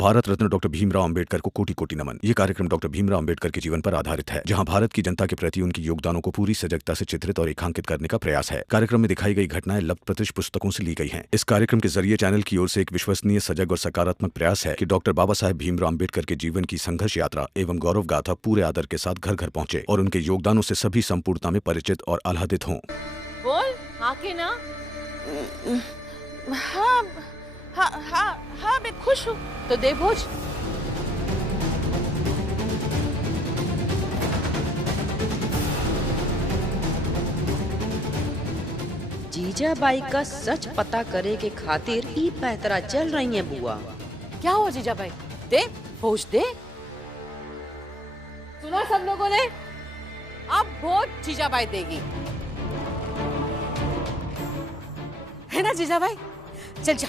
Bharat Ratna doctor Bhimrao Ambedkar को कोटि कोटि नमन। ये कार्यक्रम डॉक्टर भीमराव अंबेडकर के जीवन पर आधारित है, जहां भारत की जनता के प्रति उनके योगदानों को पूरी सजगता से चित्रित और रेखांकित करने का प्रयास है। कार्यक्रम में दिखाई गई घटनाएं लब्ध प्रतिष्ठ पुस्तकों से ली गई हैं। इस कार्यक्रम के जरिए चैनल की ओर से एक विश्वसनीय, सजग और सकारात्मक प्रयास है कि डॉक्टर बाबा साहेब भीमराव अंबेडकर के जीवन की संघर्ष यात्रा एवं गौरव गाथा पूरे आदर के साथ घर घर पहुंचे और उनके योगदानों से सभी संपूर्णता में परिचित और आह्लादित हों। बोल हाँ के ना? हाँ हाँ हाँ हाँ, मैं खुश हूँ। तो दे भोज। जीजाबाई का सच पता करे के खातिर ई पैतरा चल रही है बुआ। क्या हुआ जीजाबाई? दे भोज दे। सुना सब लोगों ने? अब भोज जीजाबाई देगी, है ना जीजाबाई? चल जा,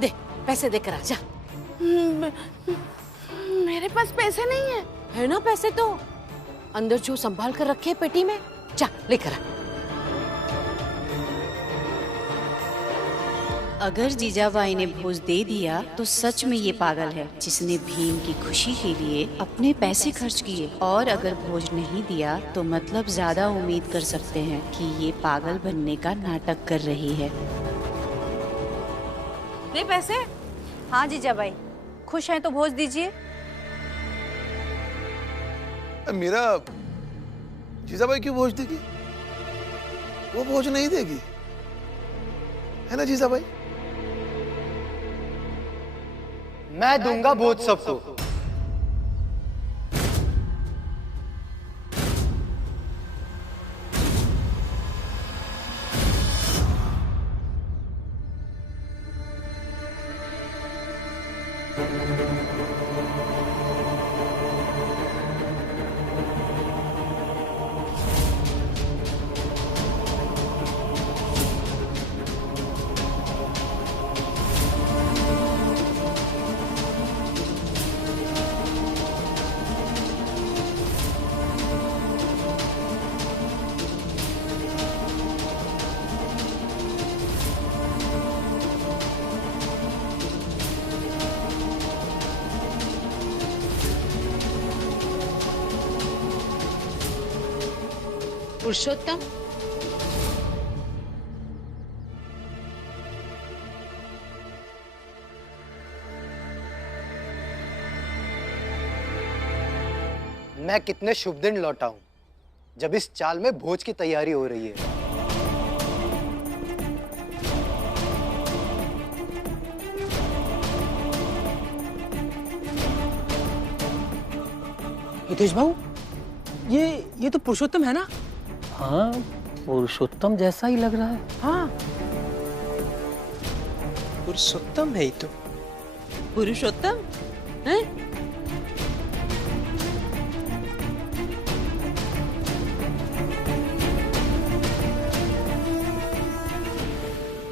दे पैसे देकर आ जा। मेरे पास पैसे नहीं है। है ना पैसे तो अंदर जो संभाल कर रखे पेटी में, जा लेकर आ। अगर जीजाबाई ने भोज दे दिया तो सच में ये पागल है जिसने भीम की खुशी के लिए अपने पैसे खर्च किए, और अगर भोज नहीं दिया तो मतलब ज्यादा उम्मीद कर सकते हैं कि ये पागल बनने का नाटक कर रही है। दे पैसे। हाँ जीजाबाई, खुश हैं तो भोज दीजिए। मेरा जीजाबाई क्यों भोज देगी? वो भोज नहीं देगी, है ना जीजाबाई? मैं दूंगा भोज सबको। पुरुषोत्तम, मैं कितने शुभ दिन लौटा हूं जब इस चाल में भोज की तैयारी हो रही है। हितेश भाऊ, ये तो पुरुषोत्तम है ना? हाँ, पुरुषोत्तम जैसा ही लग रहा है। हाँ, पुरुषोत्तम है ही तो। पुरुषोत्तम है?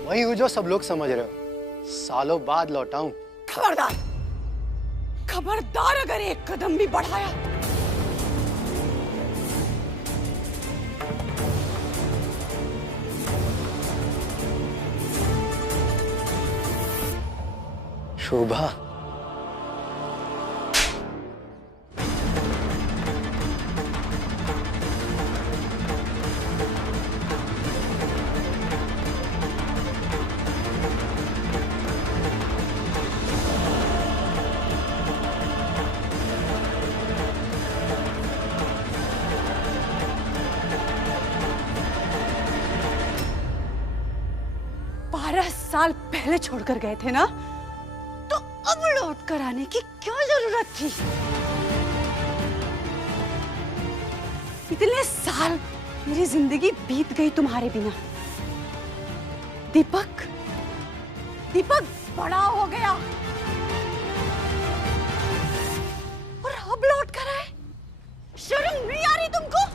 वही हूँ जो सब लोग समझ रहे हो। सालों बाद लौटा हूं। खबरदार, खबरदार अगर एक कदम भी बढ़ाया। शोभा, साल पहले छोड़कर गए थे ना, तो अब लौट कर आने की क्या जरूरत थी? इतने साल मेरी जिंदगी बीत गई तुम्हारे बिना। दीपक, दीपक बड़ा हो गया और अब लौट कर आए। शर्म नहीं आ रही तुमको?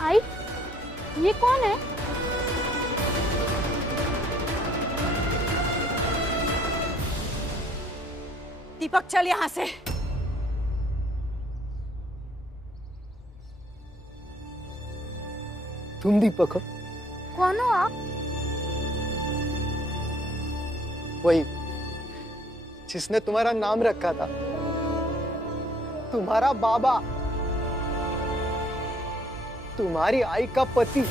आई, ये कौन है? दीपक चल यहां से। तुम दीपक हो? कौन हो आप? वही जिसने तुम्हारा नाम रखा था, तुम्हारा बाबा, तुम्हारी आई का पति।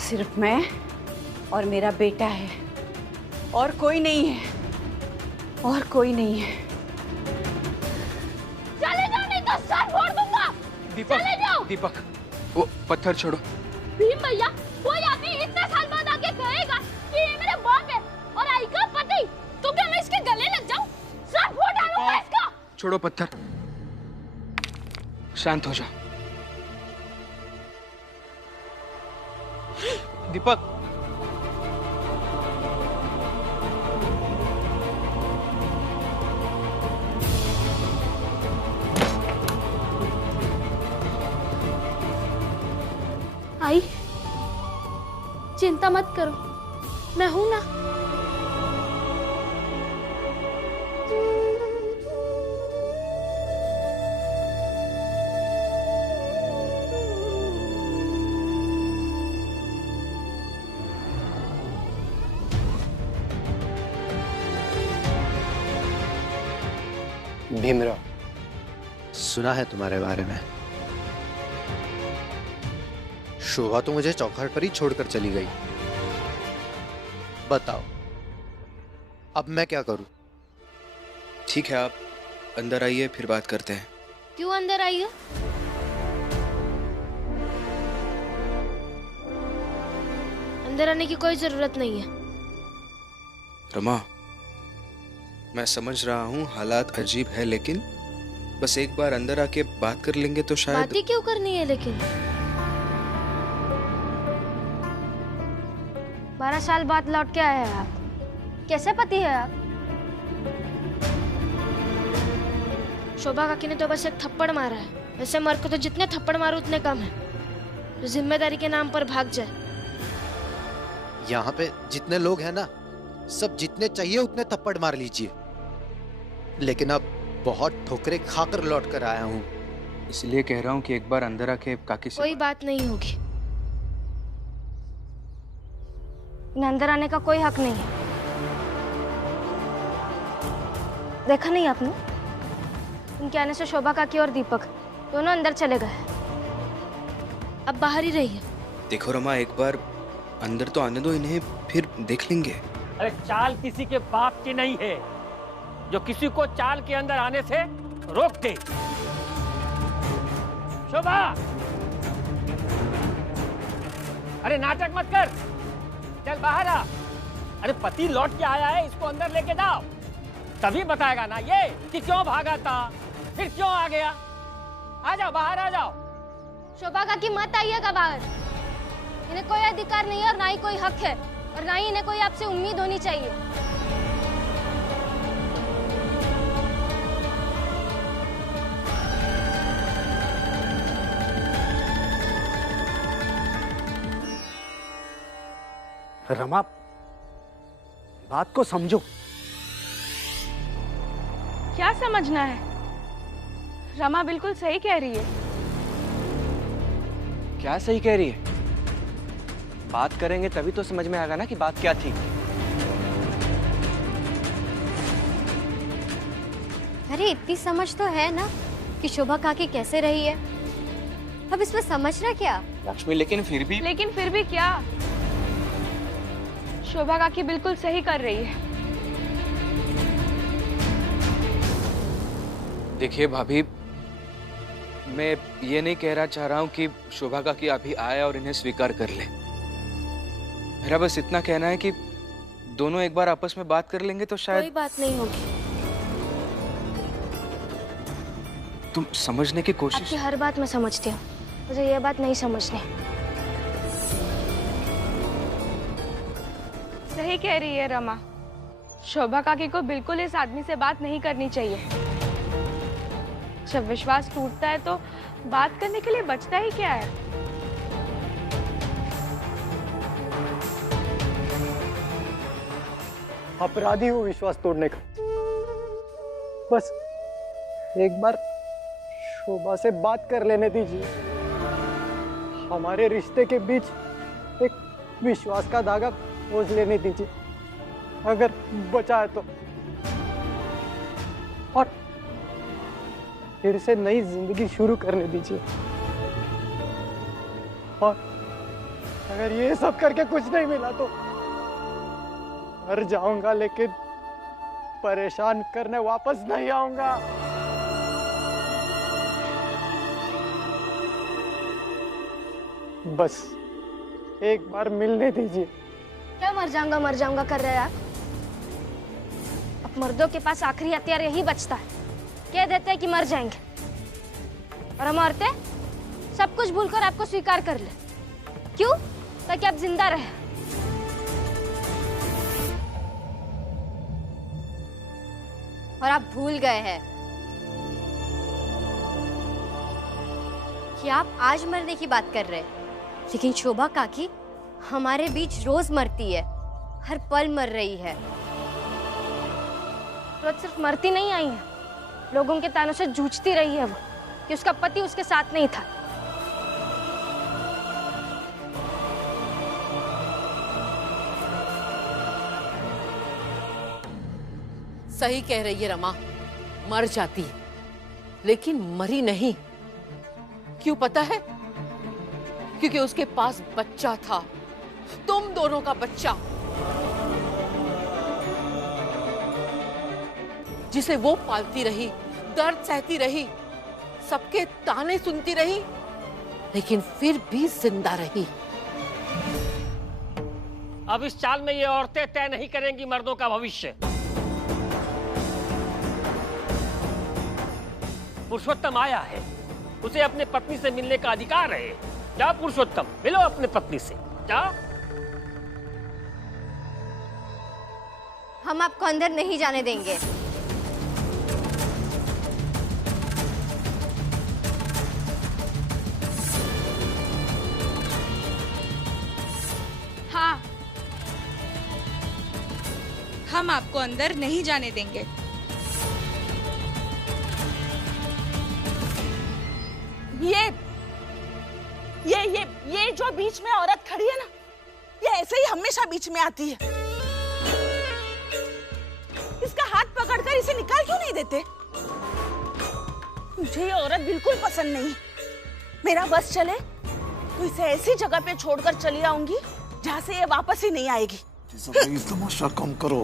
सिर्फ मैं और मेरा बेटा है, और कोई नहीं है, और कोई नहीं है। चले जाओ नहीं तो सर फोड़ दूंगा। दीपक, चले जाओ। दीपक, वो पत्थर छोड़ो। भीम भैया, कोई आदमी इतने साल बाद आके कहेगा कि ये मेरा बाप है और आई का पति, तो क्या मैं इसके गले लग जाऊं? सर फोड़ डालूंगा इसका। छोड़ो पत्थर, शांत हो जा। दीपक, आई, चिंता मत करो, मैं हूं ना। भीमराव, सुना है तुम्हारे बारे में। शोभा तो मुझे चौखट पर ही छोड़कर चली गई। बताओ अब मैं क्या करूं? ठीक है, आप अंदर आइए, फिर बात करते हैं। क्यों अंदर आइए? अंदर आने की कोई जरूरत नहीं है। रमा, मैं समझ रहा हूँ हालात अजीब है, लेकिन बस एक बार अंदर आके बात कर लेंगे तो शायद। बातें क्यों करनी है लेकिन? 12 साल बाद लौट के आए हैं आप। कैसे पति है आप? शोभा काकी ने तो बस एक थप्पड़ मारा है। वैसे मर्द को तो जितने थप्पड़ मारो उतने कम है, तो जिम्मेदारी के नाम पर भाग जाए। यहाँ पे जितने लोग हैं ना, सब जितने चाहिए उतने थप्पड़ मार लीजिए, लेकिन अब बहुत ठोकरे खाकर लौट कर आया हूँ। इसलिए कह रहा हूँ कि एक बार अंदर आके काकी से कोई बात नहीं होगी। इन्हें अंदर आने का कोई हक नहीं है। देखा नहीं आपने? इनके आने से शोभा काकी और दीपक दोनों अंदर चले गए। अब बाहर ही रहिए। देखो रमा, एक बार अंदर तो आने दो इन्हें, फिर देख लेंगे। अरे चाल किसी के बाप की नहीं है जो किसी को चाल के अंदर आने से रोक दे। शोभा, अरे नाटक मत कर, चल बाहर आ। अरे पति लौट के आया है, इसको अंदर लेके जाओ, तभी बताएगा ना ये कि क्यों भागा था, फिर क्यों आ गया। आ जाओ, बाहर आ जाओ। शोभा काकी मत आइएगा बाहर। इन्हें कोई अधिकार नहीं है और ना ही कोई हक है, और ना ही इन्हें कोई आपसे उम्मीद होनी चाहिए। रमा, बात को समझो। क्या समझना है? रमा बिल्कुल सही कह रही है। क्या सही कह रही है? बात करेंगे तभी तो समझ में आएगा ना कि बात क्या थी। अरे इतनी समझ तो है ना कि शोभा काकी कैसे रही है। अब इसमें समझना क्या? लक्ष्मी, लेकिन फिर भी क्या? शोभा काकी बिल्कुल सही कर रही है। देखिए भाभी, मैं ये नहीं कह रहा चाह रहा हूँ कि शोभा काकी अभी आए और इन्हें स्वीकार कर ले। मेरा बस इतना कहना है कि दोनों एक बार आपस में बात कर लेंगे तो शायद। कोई बात नहीं होगी। तुम समझने की कोशिश। आपकी हर बात मैं समझती हूँ, मुझे ये बात नहीं समझनी। सही कह रही है रमा, शोभा काकी को बिल्कुल इस आदमी से बात नहीं करनी चाहिए। जब विश्वास टूटता है तो बात करने के लिए बचता ही क्या है। अपराधी हूँ विश्वास तोड़ने का। बस एक बार शोभा से बात कर लेने दीजिए। हमारे रिश्ते के बीच एक विश्वास का धागा खोज लेने दीजिए, अगर बचा है तो, और फिर से नई जिंदगी शुरू करने दीजिए। और अगर ये सब करके कुछ नहीं मिला तो मर जाऊंगा, लेकिन परेशान करने वापस नहीं आऊंगा। बस एक बार मिलने दीजिए। क्या मर जाऊंगा कर रहे हैं आप? अब मर्दों के पास आखिरी हथियार यही बचता है, कह देते हैं कि मर जाएंगे, और हम औरतें सब कुछ भूलकर आपको स्वीकार कर ले। क्यों? ताकि आप जिंदा रहे। और आप भूल गए हैं कि आप आज मरने की बात कर रहे हैं, लेकिन शोभा काकी हमारे बीच रोज मरती है, हर पल मर रही है। रोज सिर्फ मरती नहीं आई है, लोगों के तानों से जूझती रही है वो, कि उसका पति उसके साथ नहीं था। सही कह रही है रमा, मर जाती लेकिन मरी नहीं। क्यों पता है? क्योंकि उसके पास बच्चा था, तुम दोनों का बच्चा, जिसे वो पालती रही, दर्द सहती रही, सबके ताने सुनती रही, लेकिन फिर भी जिंदा रही। अब इस चाल में ये औरतें तय नहीं करेंगी मर्दों का भविष्य। पुरुषोत्तम आया है, उसे अपने पत्नी से मिलने का अधिकार है। जा पुरुषोत्तम, मिलो अपने पत्नी से, जा। हम आपको अंदर नहीं जाने देंगे। हाँ, हम आपको अंदर नहीं जाने देंगे। ये जो बीच में औरत खड़ी है ना, ये ऐसे ही हमेशा बीच में आती है। इसका हाथ पकड़कर इसे निकाल क्यों नहीं देते? मुझे ये औरत बिल्कुल पसंद नहीं। मेरा बस चले तो इसे ऐसी जगह पे छोड़कर चली आऊंगी जहाँ से ये वापस ही नहीं आएगी। तमाशा कम करो।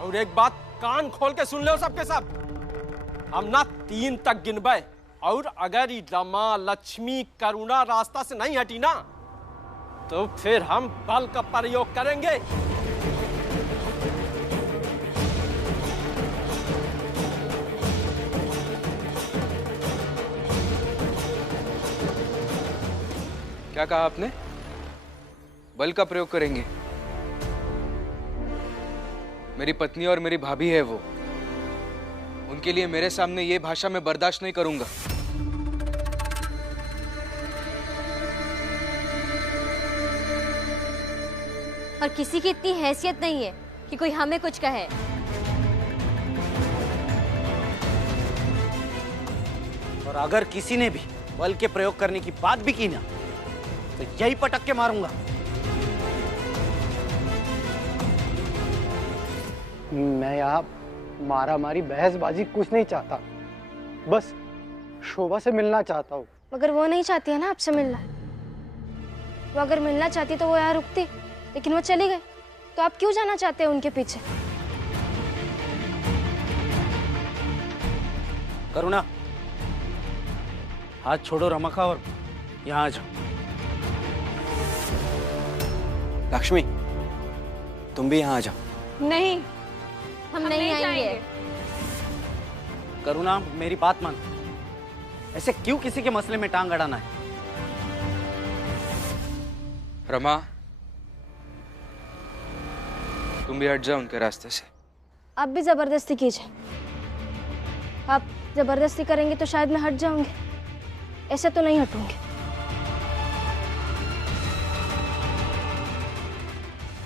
और एक बात कान खोल के सुन लो सबके सब, हम ना 3 तक गिनबे, और अगर रमा, लक्ष्मी, करुणा रास्ता से नहीं हटी ना, तो फिर हम बल का प्रयोग करेंगे। क्या कहा आपने? बल का प्रयोग करेंगे? मेरी पत्नी और मेरी भाभी है वो, उनके लिए मेरे सामने ये भाषा मैं बर्दाश्त नहीं करूंगा। और किसी की इतनी हैसियत नहीं है कि कोई हमें कुछ कहे। और अगर किसी ने भी बल के प्रयोग करने की बात भी की ना, तो यही पटक के मारूंगा। मैं यहाँ मारामारी बहसबाजी कुछ नहीं चाहता, बस शोभा से मिलना चाहता हूँ। मगर वो नहीं चाहती है ना आपसे मिलना। वो अगर मिलना चाहती तो वो यहाँ रुकती, लेकिन वो चली गई। तो आप क्यों जाना चाहते हैं उनके पीछे? करुणा, हाथ छोड़ो रमा का और यहाँ आ जाओ। लक्ष्मी, तुम भी यहाँ आ जाओ। नहीं, हम नहीं आएंगे। करुणा, मेरी बात मान। ऐसे क्यों किसी के मसले में टांग अड़ाना है? रमा, तुम भी हट जाओ उनके रास्ते से। आप भी जबरदस्ती कीजिए। आप जबरदस्ती करेंगे तो शायद मैं हट जाऊंगी, ऐसे तो नहीं हटूंगी।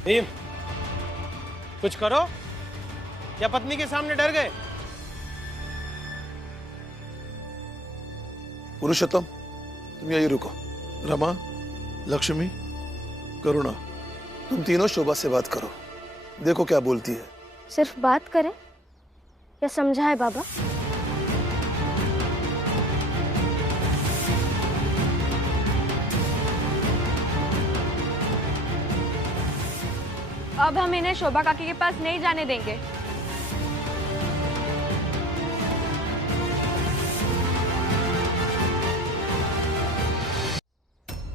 भीम, कुछ करो या पत्नी के सामने डर गए? पुरुषोत्तम, तुम यही रुको। रमा, लक्ष्मी, करुणा, तुम तीनों शोभा से बात करो, देखो क्या बोलती है। सिर्फ बात करें या समझाए बाबा? अब हम इन्हें शोभा काकी के पास नहीं जाने देंगे।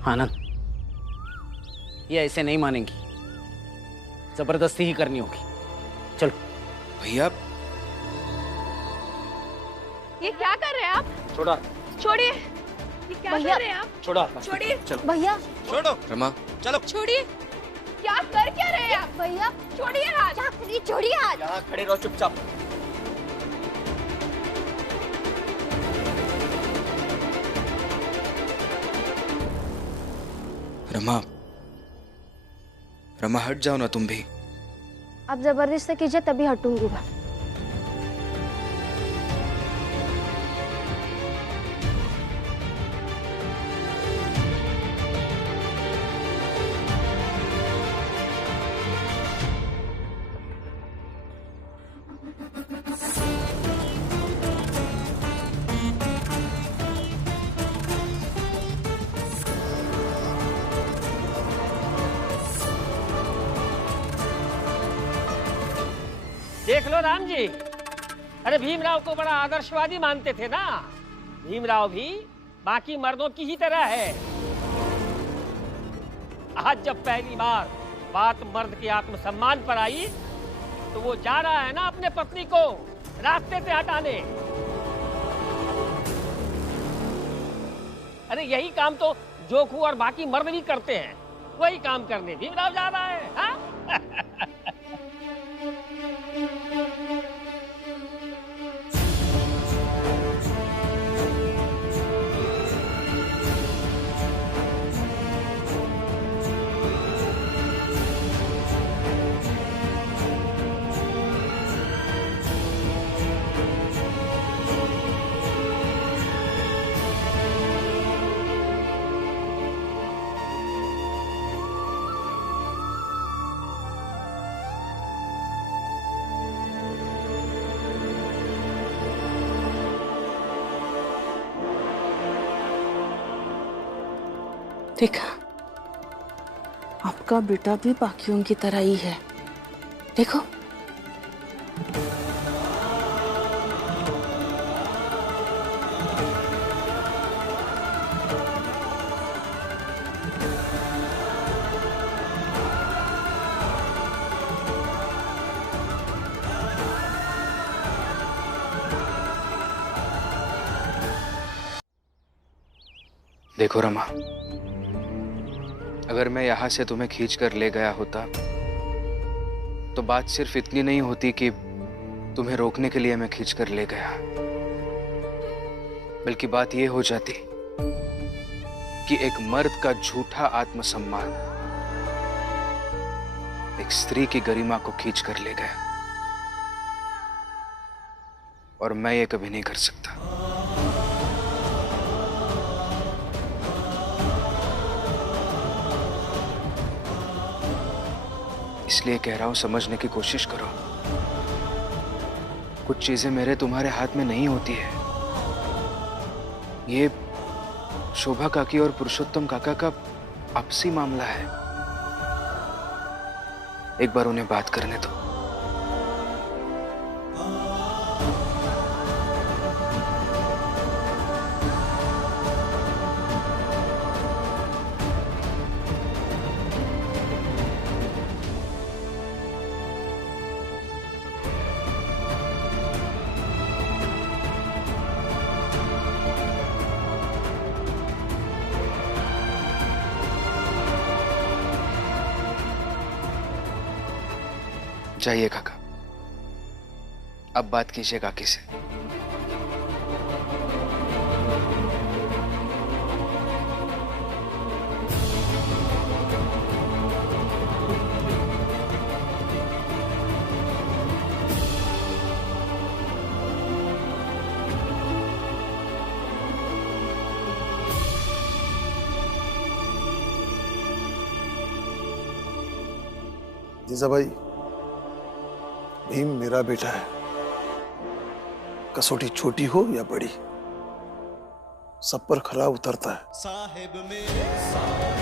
आनंद, ये ऐसे नहीं मानेंगी, जबरदस्ती ही करनी होगी। चलो भैया। ये क्या कर रहे हैं आप? छोड़ा। छोड़िए। ये क्या कर रहे हैं आप? छोड़ा। छोड़िए। चलो भैया छोड़ो। रमा, चलो। छोड़िए। क्या कर क्या रहे हैं आप? भैया छोड़िए हाथ। छोड़िए हाथ। यहाँ खड़े रहो चुपचाप। रमा, रमा हट जाओ ना तुम भी। आप जबरदस्ती कीजिए तभी हटूंगी मैं। देख लो राम जी, अरे भीमराव को बड़ा आदर्शवादी मानते थे ना। भीमराव भी बाकी मर्दों की ही तरह है। आज जब पहली बार बात मर्द के आत्मसम्मान पर आई तो वो जा रहा है ना अपने पत्नी को रास्ते से हटाने। अरे यही काम तो जोखू और बाकी मर्द भी करते हैं, वही काम करने भीमराव जा रहा है। हाँ? देखा, आपका बेटा भी बाकियों की तरह ही है। देखो, देखो रमा, अगर मैं यहां से तुम्हें खींच कर ले गया होता तो बात सिर्फ इतनी नहीं होती कि तुम्हें रोकने के लिए मैं खींच कर ले गया, बल्कि बात यह हो जाती कि एक मर्द का झूठा आत्मसम्मान एक स्त्री की गरिमा को खींच कर ले गया, और मैं ये कभी नहीं कर सकता। इसलिए कह रहा हूं, समझने की कोशिश करो। कुछ चीजें मेरे तुम्हारे हाथ में नहीं होती है। ये शोभा काकी और पुरुषोत्तम काका का आपसी मामला है। एक बार उन्हें बात करने दो। चाहिए काका, अब बात कीजिए काकी से। जीजाबाई, भीम मेरा बेटा है। कसौटी छोटी हो या बड़ी, सब पर खरा उतरता है। साहिब मेरे साहिब